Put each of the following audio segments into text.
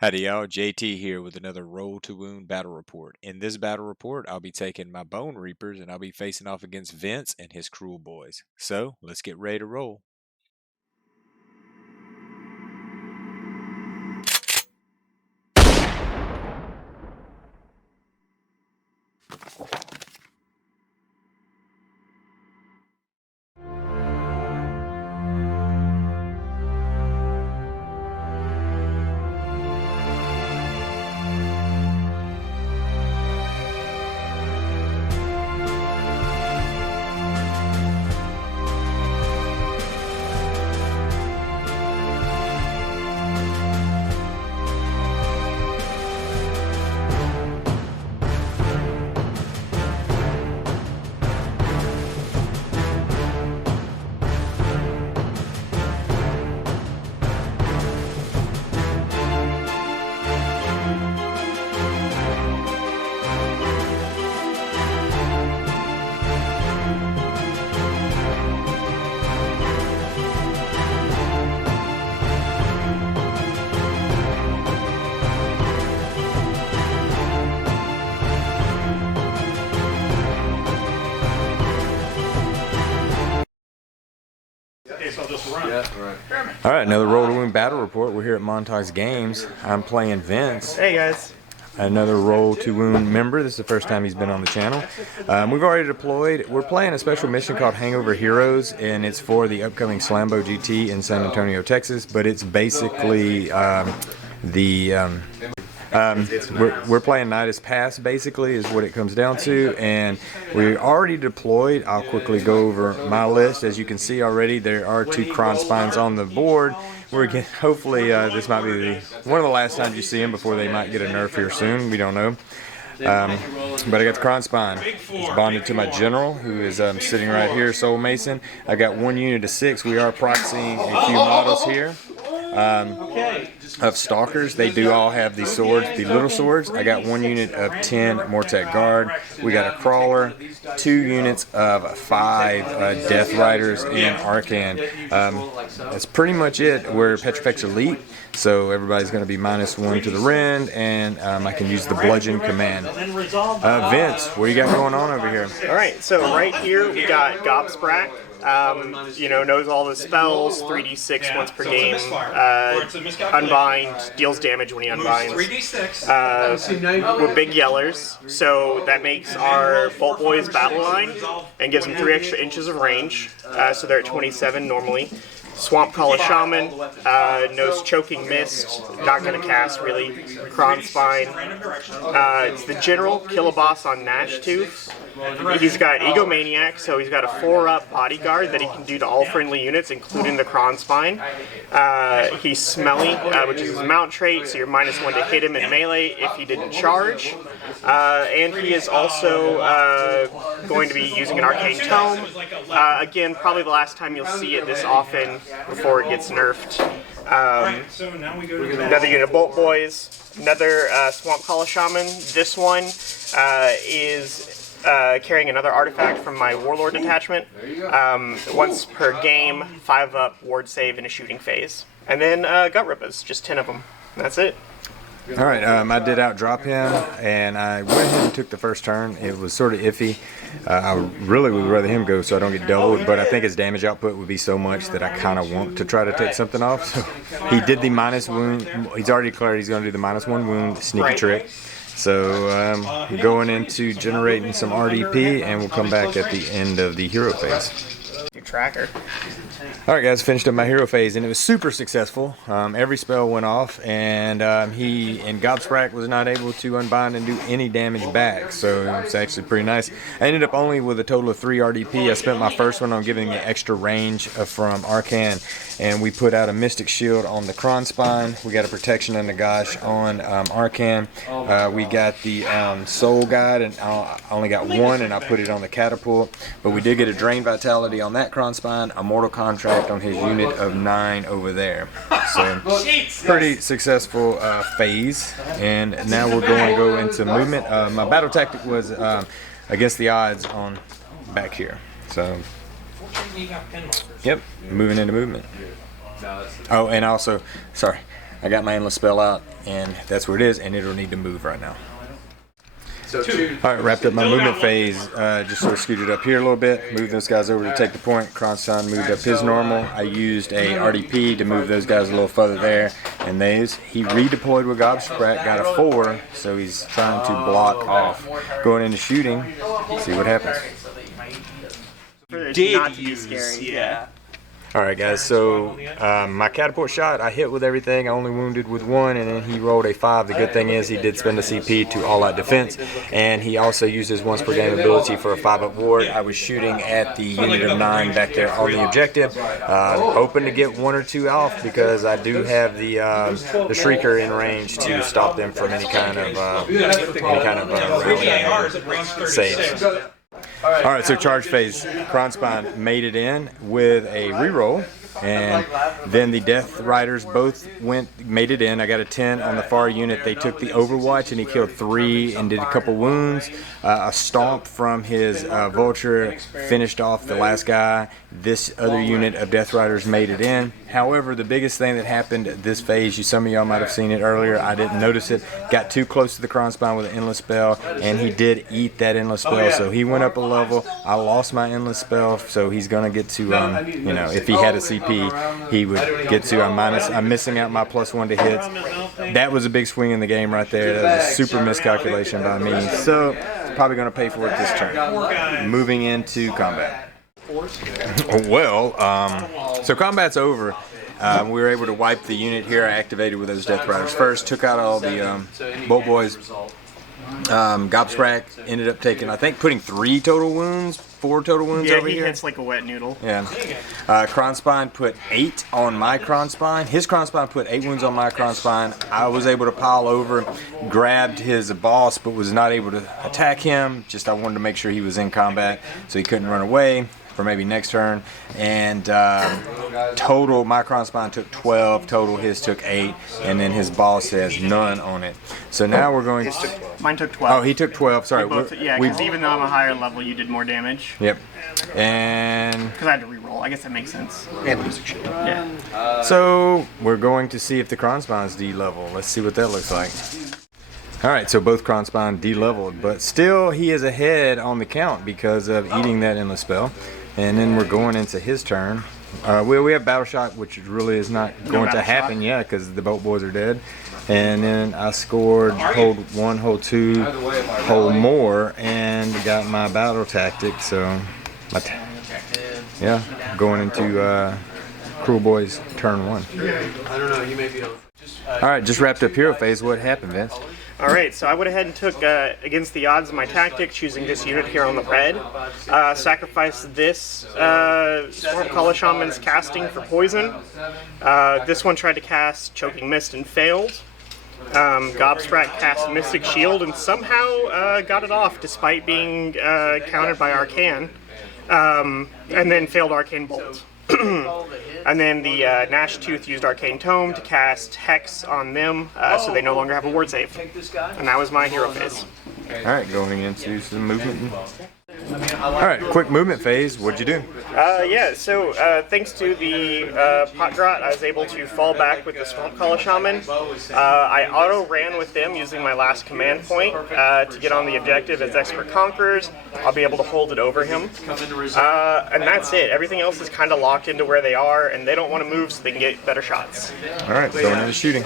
Howdy y'all, JT here with another Roll to Wound battle report. In this battle report, I'll be taking my Bonereapers and I'll be facing off against Vince and his Kruleboyz. So, let's get ready to roll. Alright, another Roll to Wound battle report. We're here at Montauk's Games. I'm playing Vince. Hey guys. Another Roll to Wound member. This is the first time he's been on the channel. We've already deployed. We're playing a special mission called Hangover Heroes, and it's for the upcoming Slambo GT in San Antonio, Texas. But it's basically we're playing Night is Past, basically, is what it comes down to, and we already deployed. I'll quickly go over my list. As you can see already, there are 2 Kron Spines on the board. Hopefully, this might be one of the last times you see them before they might get a nerf here soon. We don't know. But I got the Kron Spine. It's bonded to my general, who is sitting right here, Soul Mason. I got 1 unit of 6. We are proxying a few models here. Of Stalkers. They do all have these swords, the little swords. I got 1 unit of 10 Mortek Guard. We got a Crawler, 2 units of 5 Death Riders and Arcan. That's pretty much it. We're Petrifex Elite, so everybody's going to be -1 to the rend, and I can use the Bludgeon Command. Vince, what do you got going on over here? Alright, so right here we got Gobsprat. Knows all the spells, 3d6 once per game, unbind, deals damage when he unbinds. We're Big Yellers, so that makes our Bolt Boys battle line and gives them 3 extra inches of range, so they're at 27 normally. Swamp Crawler Shaman, knows Choking Mist, not going to cast really. Kron Spine. It's the General, kill a boss on Gnash Tooth. He's got Egomaniac, so he's got a 4-up bodyguard that he can do to all friendly units, including the Kron Spine. He's Smelly, which is his mount trait, so you're -1 to hit him in melee if he didn't charge. And he is also going to be using an Arcane Tome. Again, probably the last time you'll see it this often before it gets nerfed. Another unit of Bolt Boys, another Swamp Crawler Shaman. This one is carrying another artifact from my Warlord detachment. Once per game, 5-up, ward save, and a shooting phase. And then Gut Rippers, just 10 of them. That's it. Alright, I did outdrop him, and I went ahead and took the first turn. It was sort of iffy. I really would rather him go so I don't get doubled, but I think his damage output would be so much that I kind of want to try to take something off. So he did the -1. He's already declared he's going to do the -1 wound sneaky trick. So going into generating some RDP, and we'll come back at the end of the hero phase. Your tracker. Alright guys, finished up my hero phase, and it was super successful. Every spell went off, and Gobsprat was not able to unbind and do any damage back, so it's actually pretty nice. I ended up only with a total of 3 RDP. I spent my first one on giving the extra range from Arcan, and we put out a Mystic Shield on the Kron Spine. We got a Protection and Nagash on Arcan. We got the Soul Guide, and I only got 1, and I put it on the Catapult, but we did get a Drain Vitality on that Kron Spine, a Mortal Contract on his unit of 9 over there. So pretty successful phase, and now we're going to go into movement. My battle tactic was against the odds on back here. So yep, moving into movement. Oh, and also, sorry, I got my endless spell out, and that's where it is, and it'll need to move right now. All right, wrapped up my movement phase. Just sort of scooted up here a little bit, moved those guys over to take the point. Kronstein moved up his normal. I used a RDP to move those guys a little further there, and he redeployed with Gobsprat, got a 4, so he's trying to block off going into shooting. See what happens. Not to be scary. Yeah. All right, guys, so my catapult shot, I hit with everything. I only wounded with 1, and then he rolled a 5. The good thing is he did spend a CP to all-out defense, and he also used his once per game ability for a 5-up ward. I was shooting at the unit of 9 back there on the objective, hoping to get 1 or 2 off because I do have the Shrieker in range to stop them from any kind of rallying saves. Alright, so charge phase. Kronstein made it in with a reroll, and then the Death Riders both made it in. I got a 10 on the far unit. They took the Overwatch, and he killed 3 and did a couple wounds. A stomp from his Vulture finished off the last guy. This other unit of Death Riders made it in. However, the biggest thing that happened this phase, some of y'all might have seen it earlier, I didn't notice it, got too close to the Kronstein with an Endless Spell, and he did eat that Endless Spell, so he went up a level. I lost my Endless Spell, so he's going to get to, if he had a CP, he would get to, I'm missing out my +1 to hits. That was a big swing in the game right there. That was a super miscalculation by me, so probably going to pay for it this turn. Moving into combat. Well, so combat's over. We were able to wipe the unit here. I activated with those Death Riders first, took out all the Bolt Boys. Gobsprat ended up taking, I think, putting 3 total wounds, 4 total wounds over here. Yeah, he hits like a wet noodle. Yeah. Kronstein put 8 on my Kronstein. His Kronstein put 8 wounds on my Kronstein. I was able to pile over, grabbed his boss, but was not able to attack him. Just I wanted to make sure he was in combat so he couldn't run away for maybe next turn. And total, my Kronstein took 12, total his took 8, and then his boss has none on it. So now we're going to... Mine took 12. Oh, he took 12, sorry. Because even though I'm a higher level, you did more damage. Yep. And... Because I had to reroll. I guess that makes sense. And losing shield. Yeah. So we're going to see if the Kronstein's D-level. Let's see what that looks like. Alright, so both Kronstein D-leveled, but still he is ahead on the count because of eating that Endless Spell. And then we're going into his turn. We have Battle Shock, which really is not going to happen yet because the Bolt Boys are dead. And then I scored hold 1, hold 2, hold more, and got my battle tactic. So, going into Kruleboyz turn 1. I don't know, you may be able to. Alright, just wrapped up hero phase. What happened, Vince? Alright, so I went ahead and took, against the odds of my tactic, choosing this unit here on the red. Sacrificed this Swamp Collar Shaman's casting for poison. This one tried to cast Choking Mist and failed. Gobsprat cast Mystic Shield and somehow got it off despite being countered by Arcane. And then failed Arcane Bolt. And then the Gnash Tooth used Arcane Tome to cast Hex on them, so they no longer have a ward save. And that was my hero phase. Alright, going into some movement. Alright, quick movement phase. What'd you do? So thanks to the Pot Grot, I was able to fall back with the Swamp Collar Shaman. I auto-ran with them using my last command point to get on the objective as Expert Conquerors. I'll be able to hold it over him. And that's it. Everything else is kind of locked into where they are, and they don't want to move so they can get better shots. Alright, going into shooting.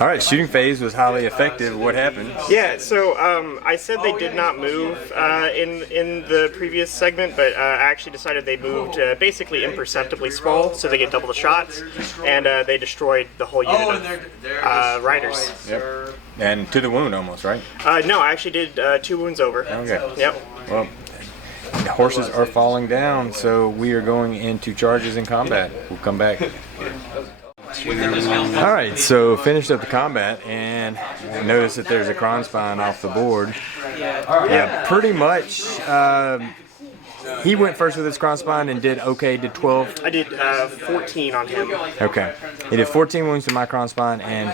Alright, shooting phase was highly effective. What happened? Yeah, so I said they did not move in the previous segment, but I actually decided they moved basically imperceptibly small, so they get double the shots, and they destroyed the whole unit of riders. Yep. And to the wound almost, right? No, I actually did 2 wounds over. Okay. Yep. Well, horses are falling down, so we are going into charges in combat. We'll come back. Alright, so finished up the combat and notice that there's a Kronstein off the board. Yeah, pretty much he went first with his Kronstein and did okay, did 12. I did 14 on him. Okay. He did 14 wounds to my Kronstein, and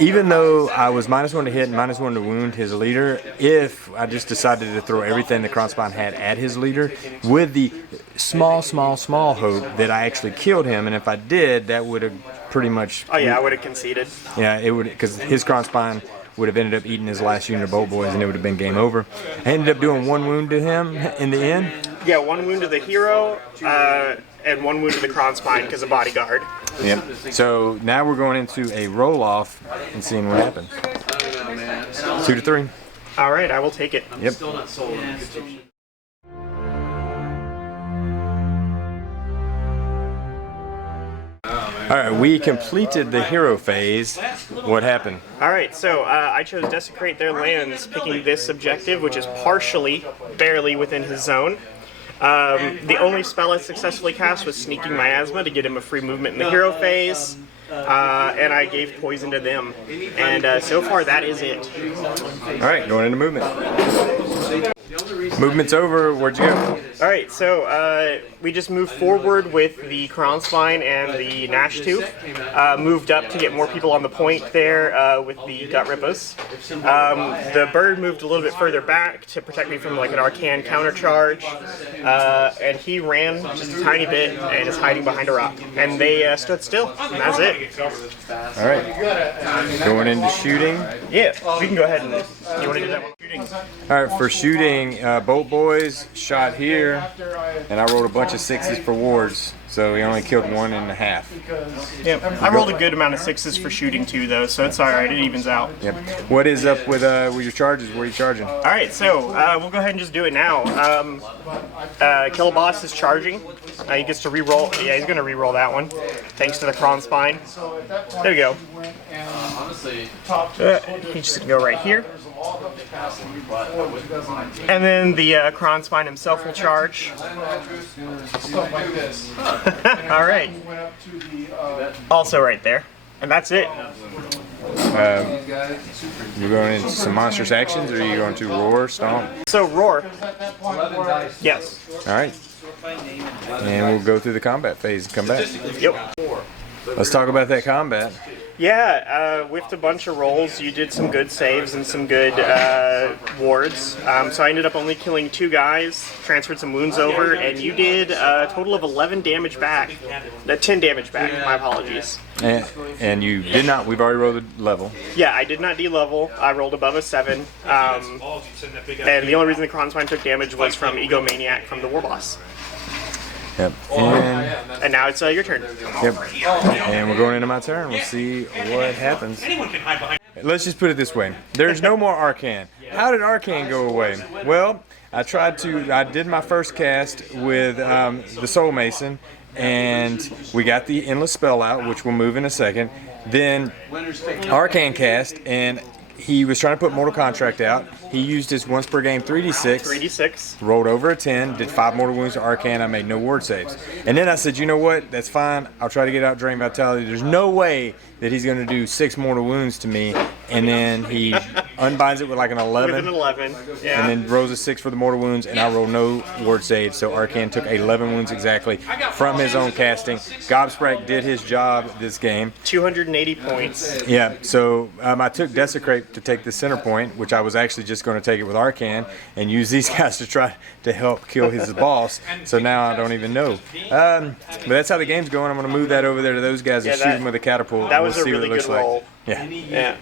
even though I was -1 to hit and -1 to wound his leader, if I just decided to throw everything the Kronstein had at his leader, with the small hope that I actually killed him, and if I did, that would have pretty much. Oh yeah, I would have conceded. Yeah, it would, because his Kronspine would have ended up eating his last unit of Bolt Boys, and it would have been game over. I ended up doing 1 wound to him in the end. Yeah, 1 wound to the hero, and 1 wound to the Kronspine because of bodyguard. Yep. So now we're going into a roll off and seeing what happens. 2 to 3. All right, I will take it. Yep. Still not sold. All right, we completed the hero phase. What happened? All right, so I chose Desecrate their lands, picking this objective, which is partially, barely within his zone. The only spell I successfully cast was Sneaking Miasma to get him a free movement in the hero phase, and I gave Poison to them. And so far, that is it. All right, going into movement. Movement's over. Where'd you go? All right, so we just moved forward with the Kronspine and the Gnash Tooth. Moved up to get more people on the point there with the Gut Rippers. The bird moved a little bit further back to protect me from like an Arcane countercharge, and he ran just a tiny bit and is hiding behind a rock. And they stood still, and that's it. All right, going into shooting. Yeah, we can go ahead and you want to do that one? Shooting. All right, for shooting, Bolt Boys shot here, and I rolled a bunch of 6s for wards, so he only killed 1.5. Yeah, I rolled a good amount of 6s for shooting too, though, so it's all right. It evens out. Yep. What is up with your charges? What are you charging? All right, so we'll go ahead and just do it now. Kill a Boss is charging. He gets to re-roll. Yeah, he's going to re-roll that one, thanks to the Kronspine. There we go. He's just going to go right here. And then the Kronspine himself will charge. All right. Also right there. And that's it. You're going into some monstrous actions, or are you going to roar, stomp? So roar. Yes. All right. And we'll go through the combat phase and come back. Yep. Let's talk about that combat. Yeah, whiffed a bunch of rolls. You did some good saves and some good wards. So I ended up only killing 2 guys, transferred some wounds over, and you did a total of 11 damage back. 10 damage back, my apologies. And you did not, we've already rolled a level. Yeah, I did not D-level. I rolled above a 7. And the only reason the Kronspine took damage was from Egomaniac from the War Boss. Yep. And now it's your turn. Yep. And we're going into my turn. We'll see what happens. Let's just put it this way. There's no more Arcane. How did Arcane go away? Well, I did my first cast with the Soul Mason, and we got the Endless Spell out, which we'll move in a second. Then Arcane cast, and he was trying to put Mortal Contract out. He used his once per game 3d6. 3d6. Rolled over a 10, did 5 mortal wounds to Arcane. I made no ward saves. And then I said, you know what? That's fine. I'll try to get out Drain Vitality. There's no way that he's going to do 6 mortal wounds to me. And then he unbinds it with like an 11. With an 11, yeah. And then rolls a 6 for the mortal wounds, and I rolled no ward saves. So Arcane took 11 wounds exactly from his own casting. Gobsprak did his job this game. 280 points. Yeah, so I took Desecrate to take the center point, which I was actually just going to take it with Arcane and use these guys to try to help kill his boss. So now I don't even know. But that's how the game's going. I'm going to move that over there to those guys and shoot them with a catapult. That was we'll a really good roll. Yeah.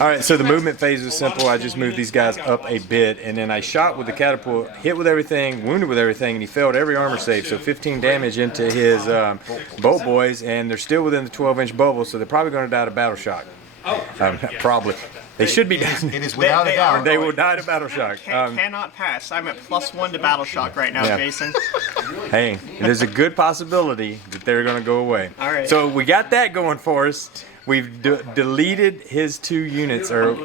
All right, so the movement phase was simple. I just moved these guys up a bit, and then I shot with the catapult, hit with everything, wounded with everything, and he failed every armor save. So 15 damage into his Bolt Boys, and they're still within the 12-inch bubble, so they're probably going to die to battle shock. Probably. They should be done. It is without a doubt. They will die to battle shock. Cannot pass. I'm at +1 to battle shock right now, Jason. Hey, there's a good possibility that they're going to go away. All right. So we got that going for us. We've deleted his 2 units of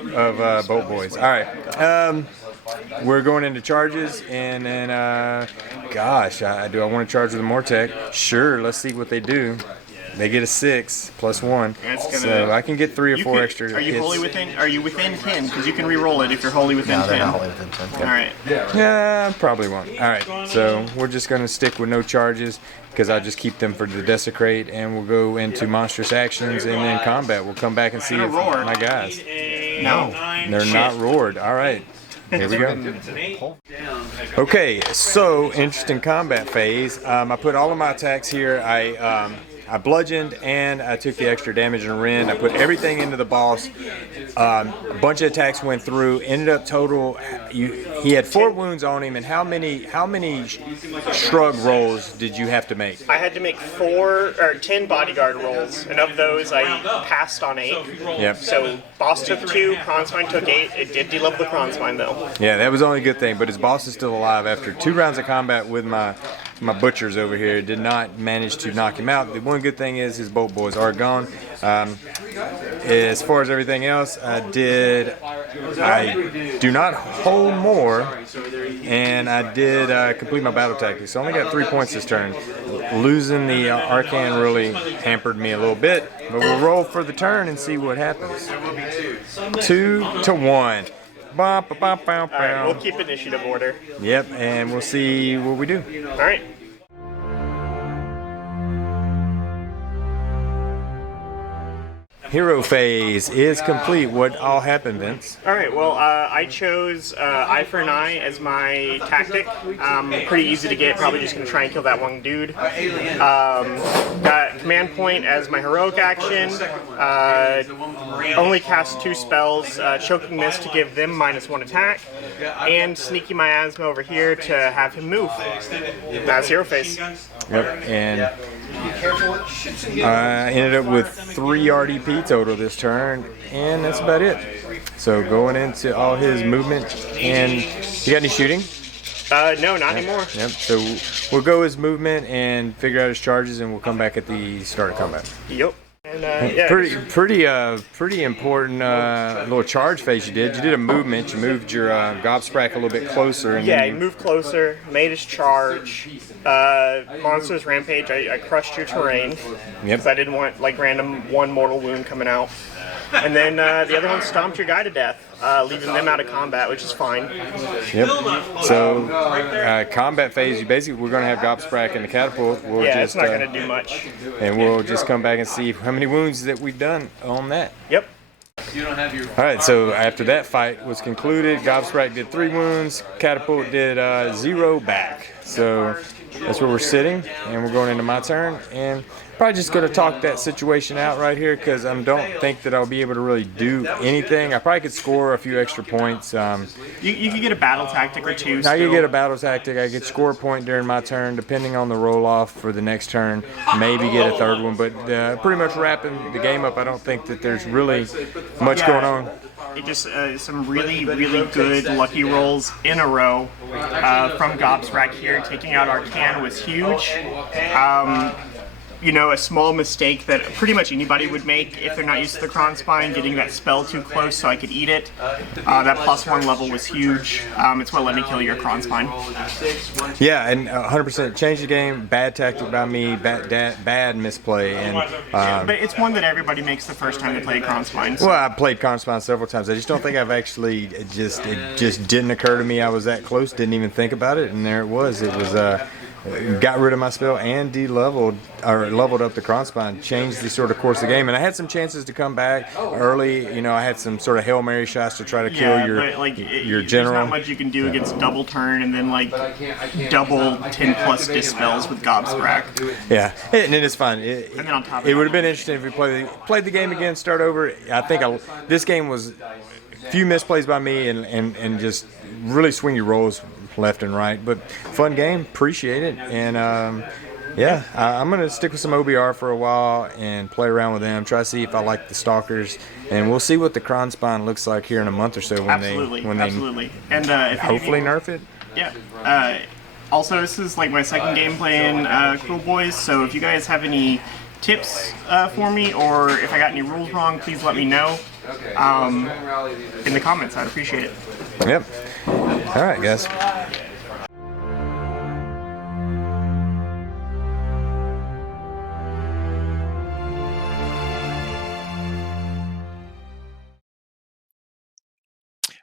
Bolt Boys. All right. We're going into charges, and then, gosh, do I want to charge with a Mortec? Sure, let's see what they do. They get a 6 +1, so I can get 3 or 4 extra. Are you hits. wholly within? Are you within 10? Because you can re-roll it if you're wholly within 10. No, they're not wholly within 10. All right. Yeah, probably won't. All right, so we're just going to stick with no charges because I'll just keep them for the Desecrate, and we'll go into monstrous actions and then combat. We'll come back and see if my guys. No, they're not roared. All right. Here we go. Okay, so interesting combat phase. I put all of my attacks here. I bludgeoned and I took the extra damage and rend. I put everything into the boss. A bunch of attacks went through. Ended up total. He had 4 wounds on him. And how many shrug rolls did you have to make? I had to make 10 bodyguard rolls, and of those I passed on 8. Yep. So boss took 2, Kronspine took 8. It did de-level the Kronspine though. Yeah, that was the only good thing. But his boss is still alive after 2 rounds of combat with my butchers over here. Did not manage to knock him out. The one good thing is his bolt boys are gone. As far as everything else, I do not hold more, and I did complete my battle tactics. So I only got 3 points this turn. Losing the Arcan really hampered me a little bit, but we'll roll for the turn and see what happens. 2 to 1. Alright, we'll keep initiative order. Yep, and we'll see what we do. Alright. Hero phase is complete. What all happened, Vince? Alright, well, I chose Eye for an Eye as my tactic. Pretty easy to get, probably just going to try and kill that one dude. Got Command Point as my heroic action. Only cast 2 spells, Choking Mist to give them -1 attack, and Sneaky Miasma over here to have him move. That's Hero phase. Yep, and I ended up with 3 RDP total this turn, and that's about it. So going into all his movement, and you got any shooting? No, not anymore. Yep, so we'll go his movement and figure out his charges, and we'll come back at the start of combat. Yep. And, yeah. Pretty important little charge phase you did. You did a movement. You moved your Gobsprak a little bit closer. And Yeah, then he moved closer, made his charge. Monsters Rampage, I crushed your terrain. Yep. Because I didn't want like random 1 mortal wound coming out. And then the other one stomped your guy to death, leaving them out of combat, which is fine. Yep. So combat phase, we're going to have Gobsprak and the catapult. We'll Yeah, just, it's not going to do much. And we'll just come back and see how many wounds that we've done on that. Yep. All right, so after that fight was concluded, Gobsprak did 3 wounds, Catapult did 0 back. So that's where we're sitting, and we're going into my turn. And probably just going to talk that situation out right here because I don't think that I'll be able to really do anything. I probably could score a few extra points. You could get a battle tactic or 2. I could get a battle tactic. I could score a point during my turn, depending on the roll-off for the next turn. Maybe get a 3rd one, but pretty much wrapping the game up. I don't think that there's really much going on. It just some really good lucky rolls in a row from Gobsprak here. Taking out Arcan was huge. You know, a small mistake that pretty much anybody would make if they're not used to the Kronspine, getting that spell too close so I could eat it. That +1 level was huge. It's what let me kill your Kronspine. Yeah, and 100% changed the game. Bad tactic by me, bad misplay. And But it's one that everybody makes the first time they play Kronspine. Well, I played Kronspine several times. I just don't think I've actually, it just didn't occur to me I was that close, didn't even think about it, and there it was. It was, got rid of my spell and leveled up the Kronspine, changed the sort of course of the game. And I had some chances to come back early. You know, I had some sort of Hail Mary shots to try to kill your general. There's not much you can do against double turn and then like double 10+ dispels with Gobsprak. Yeah, and it is fun. And then on top of it would have been interesting if we played the game again, start over. I think this game was a few misplays by me and just really swingy rolls left and right, but fun game, appreciate it. And yeah, I'm gonna stick with some OBR for a while and play around with them, try to see if I like the Stalkers, and we'll see what the Kronspine looks like here in a month or so when absolutely. And hopefully nerf it. Yeah. Also, this is like my 2nd game playing Kruleboyz, so if you guys have any tips for me, or if I got any rules wrong, please let me know in the comments. I'd appreciate it. Yep. All right, guys.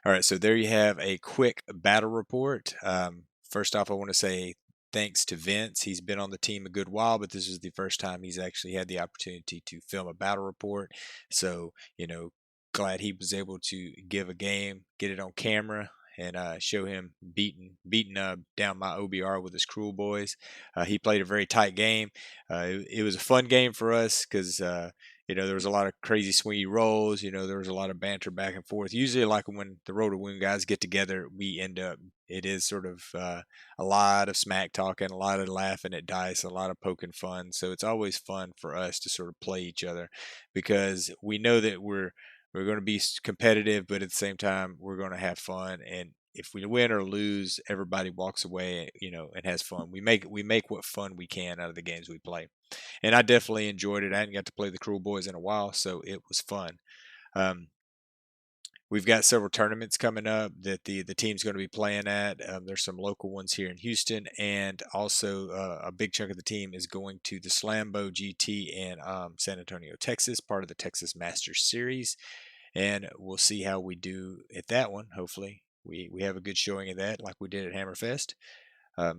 All right, so there you have a quick battle report. First off, I want to say thanks to Vince. He's been on the team a good while, but this is the first time he's actually had the opportunity to film a battle report. So, you know, glad he was able to give a game, get it on camera, and show him beating down my OBR with his Kruleboyz. He played a very tight game. It was a fun game for us because there was a lot of crazy swingy rolls. There was a lot of banter back and forth. Usually, like when the Road to Wound guys get together, it is sort of a lot of smack talking, a lot of laughing at dice, a lot of poking fun. So it's always fun for us to sort of play each other because we know that we're going to be competitive, but at the same time, we're going to have fun. And if we win or lose, everybody walks away, and has fun. We make what fun we can out of the games we play. And I definitely enjoyed it. I hadn't got to play the Kruleboyz in a while, so it was fun. We've got several tournaments coming up that the team's going to be playing at. There's some local ones here in Houston, and also a big chunk of the team is going to the Slambo GT in San Antonio, Texas, part of the Texas Masters Series. And we'll see how we do at that one. Hopefully, we have a good showing of that like we did at Hammerfest. I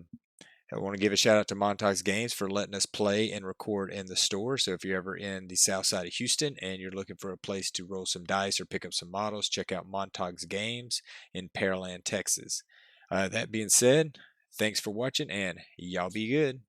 want to give a shout out to Montauk's Games for letting us play and record in the store. So if you're ever in the south side of Houston and you're looking for a place to roll some dice or pick up some models, check out Montauk's Games in Pearland, Texas. That being said, thanks for watching and y'all be good.